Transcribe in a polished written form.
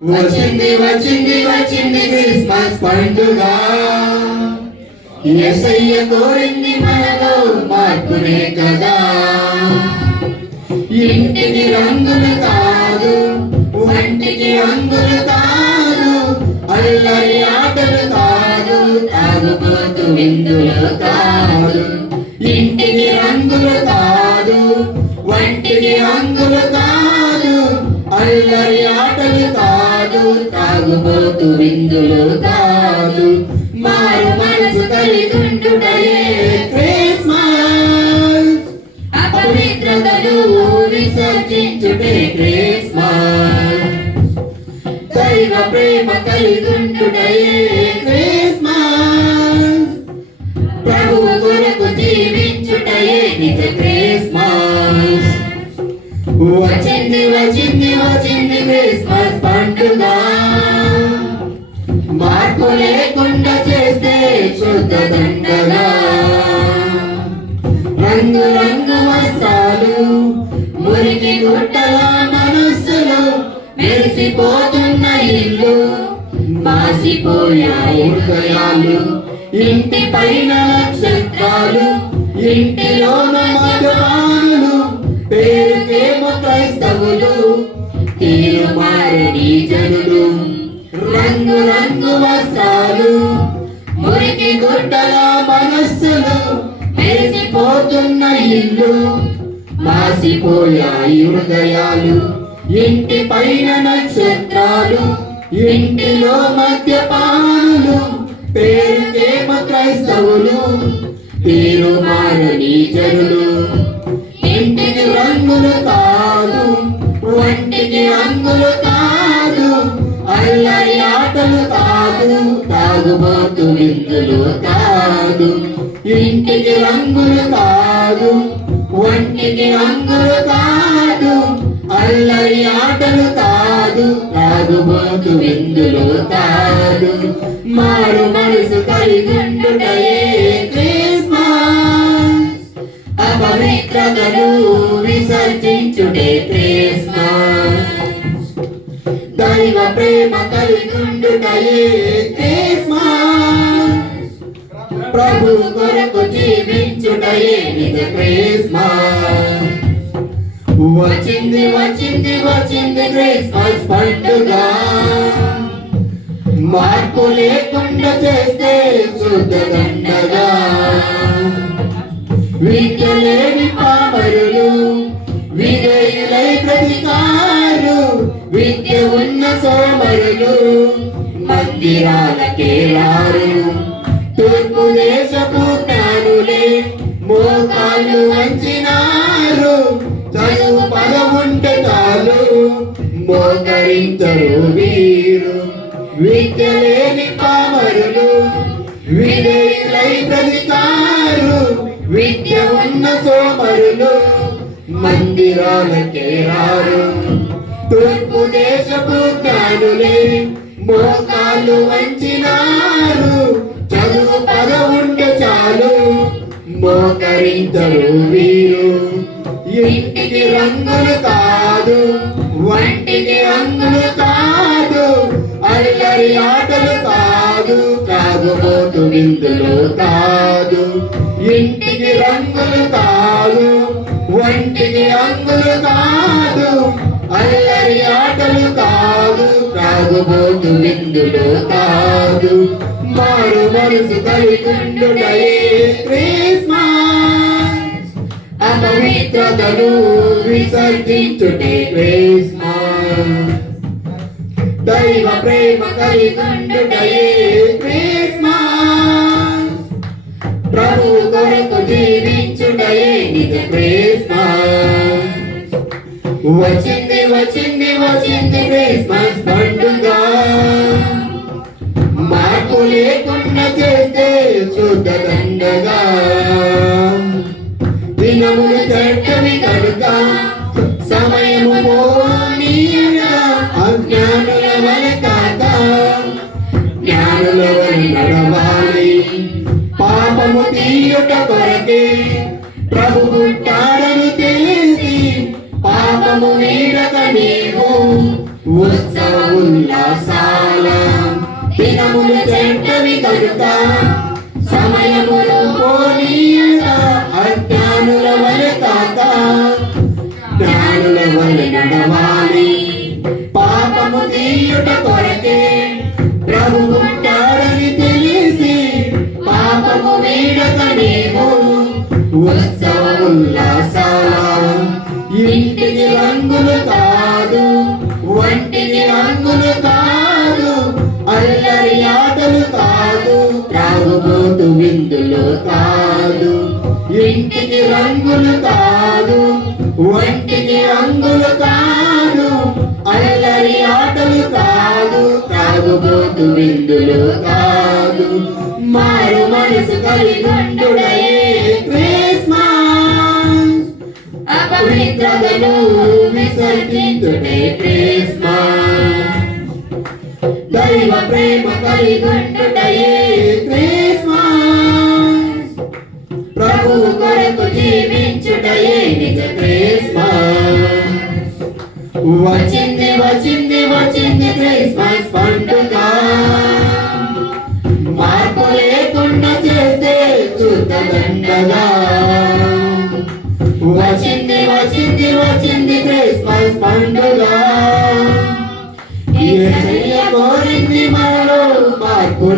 వచ్చింది వచ్చింది వచ్చింది క్రిస్మస్ పండుగ. యేసయ్య కోరింది మనలో మార్పునే కదా. ఇంటికి రంగులు కాదు, వంటికి రంగులు కాదు, అల్లరి ఆటలు కాదు, తాగుబోతు విందులు కాదు. ఇంటికి రంగులు కాదు, వంటికి రంగులు కాదు, అల్లరి ఆటలు కాదు, తాగుబోతు విందులు కాదు. మారు మనసు కలిగుండుటయే క్రిస్మస్, అపవిత్రతను విసర్జించుటే క్రిస్మస్. దైవ ప్రేమ కలిగుండుటయే క్రిస్మస్, ప్రభువు కొరకు జీవించుటయే నిజ క్రిస్మస్. వచ్చింది వచ్చింది వచ్చింది క్రిస్మస్ పండుగ. మార్పు లేకుండా చేస్తే శుద్ధ దండగా. రంగు రంగు వస్త్రాలు, మురికి గుట్టల మనస్సులు, మెరిసిపోతున్న ఇల్లు, మాసిపోయాయి హృదయాలు. ఇంటి పైన నక్షత్రాలు, ఇంటిలోన మధురాలు, పేరుకేమో క్రైస్తవులు, తీరు మారని జనులు. రంగు రంగు వస్త్రాలు, మురికి గుడ్డల మనస్సులు, మెరిసిపోతున్న ఇల్లు, మాసిపోయాయి హృదయాలు. ఇంటి పైన నక్షత్రాలు, ఇంటిలో మద్యపానులు, పేరుకేమో క్రైస్తవులు, తీరు మారని జనులు. ఇంటికి రంగులు కాదు, వంటికి రంగులు కాదు, అల్లరి ఆటలు కాదు, తాగుబోతు విందులు కాదు. ఇంటికి రంగులు కాదు, వంటికి రంగులు కాదు, అల్లరి ఆటలు కాదు, తాగుబోతు విందులు కాదు. మారు మనసు కలిగుండుటయే క్రిస్మస్, అపవిత్రతను విసర్జించుటే క్రిస్మస్. దైవ ప్రేమ కలిగుండుటయే క్రిస్మస్, ప్రభు కొరకు జీవించుటయే నిజ క్రిస్మస్. వచ్చింది వచ్చింది వచ్చింది క్రిస్మస్ పండుగ. మార్పు లేకుండా చేస్తే శుద్ధ దండగా. విద్య లేని పామరులు, విధేయులై ప్రతికారు, విద్య ఉన్న సోమరులు మందిరాలకే రారు. తూర్పు దేశపు జ్ఞానులే మోకాళ్ళు వంచినారు. చదువు పదవుంటే చాలు, మోకరించరు వీరు. విద్య లేని పామరులు, విధేయులై ప్రతికారు, విద్య ఉన్న సోమరులు మందిరాలకే రారు. తూర్పు దేశపు జ్ఞానులే మోకాళ్ళు వంచినారు. చదువు పదవుంటే చాలు, మోకరించరు వీరు. ఇంటికి రంగులు కాదు, వంటికి రంగులు కాదు, అల్లరి ఆటలు కాదు, తాగుబోతు విందులు కాదు. ఇంటికి రంగులు కాదు, వంటికి రంగులు కాదు, అల్లరి ఆటలు కాదు, తాగుబోతు విందులు కాదు. మారు మనసు కలిగుండుటయే క్రిస్మస్, అపవిత్రతను విసర్జించుటే క్రిస్మస్. దైవ ప్రేమ కలిగుండుటయే క్రిస్మస్, ప్రభు కొరకు జీవించుటయే నిజ క్రిస్మస్. వచ్చింది వచ్చింది వచ్చింది క్రిస్మస్ పండుగ. మార్పు లేకుండా చేస్తే శుద్ధ దండగా. దినములు చెడ్డవి కనుక సమయము పోనీయగా. అజ్ఞానుల వలె కాక జ్ఞానుల వలె నడవాలి. పాపము తీయుట కొరకే ప్రభు పుట్టాడని తెలిసి పాపము వీడక నీవు ఉత్సాహ ఉల్లాసాల దినములు చెడ్డవి కనుక సమయములు పోనీయగా అజ్ఞానుల వలె కాక జ్ఞానుల వలె నడవాలి. పాపము తీయుట కొరకే ప్రభు పుట్టాడని తెలిసి పాపము వీడక నీవు ఉత్సవ ఉల్లాసాల ఇంటికి రంగులు కాదు, వంటికి రంగులు కాదు, అల్లరి ఆటలు కాదు, త్రాగుబోతు విందులు కాదు. ఇంటికి రంగులు కాదు, వంటికి రంగులు కాదు, అల్లరి ఆటలు కాదు, త్రాగుబోతు విందులు కాదు. మారు మనసు కలిగుండుడయే క్రిస్మస్, అపవిత్రతను విసర్జించుటే క్రిస్మస్. దైవ ప్రేమ కలిగుండుటయే క్రిస్మస్, ప్రభువు కొరకు జీవించుటయే నిజ క్రిస్మస్. వచ్చింది వచ్చింది వచ్చింది క్రిస్మస్ పండుగ, మార్పు లేకుండా చేస్తే చూద్దండగా. వచ్చింది వచ్చింది వచ్చింది క్రిస్మస్ పండుగ, యేసయ్య కోరింది మనలో మార్పు